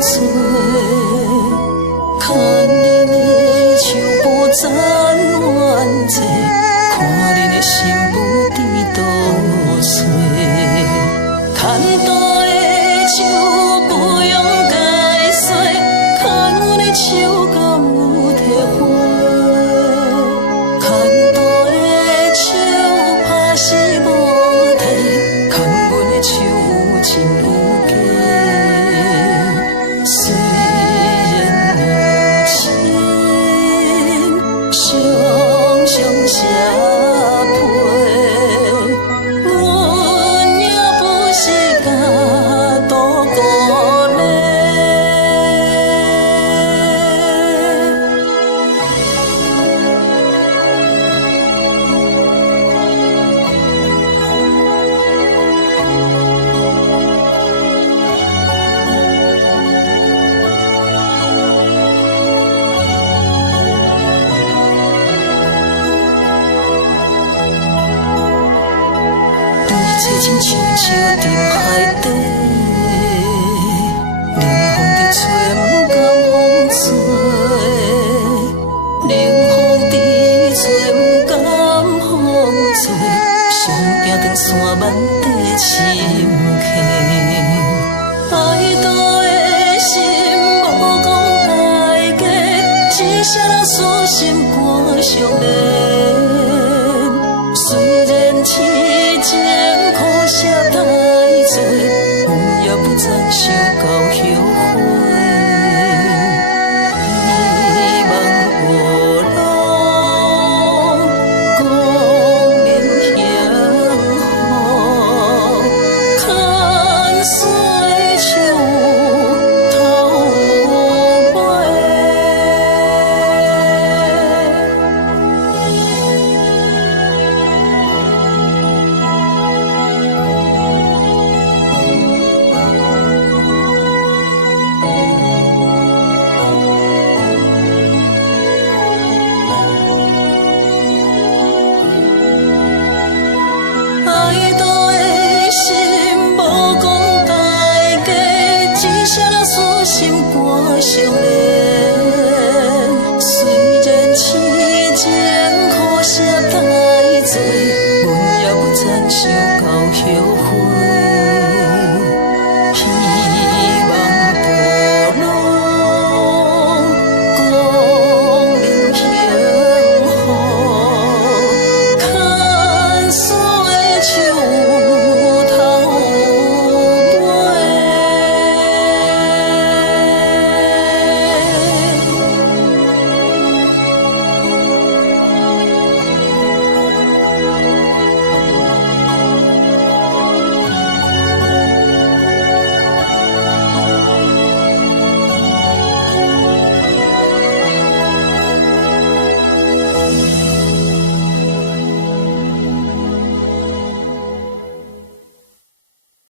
吹，看恁的手无沾冤债，看恁的心不知倒碎，牵大的手不用解释，看阮的手敢有体花，牵大的手拍死无体，看阮的手有真有假。虽然有情，常常写批，阮也不是假度孤恋。找亲像笑沉海底，冷风伫吹，不敢风吹；冷风伫吹，不敢风吹。上行长山万地深刻，爱倒的心无讲代价，只写咱所心肝上的。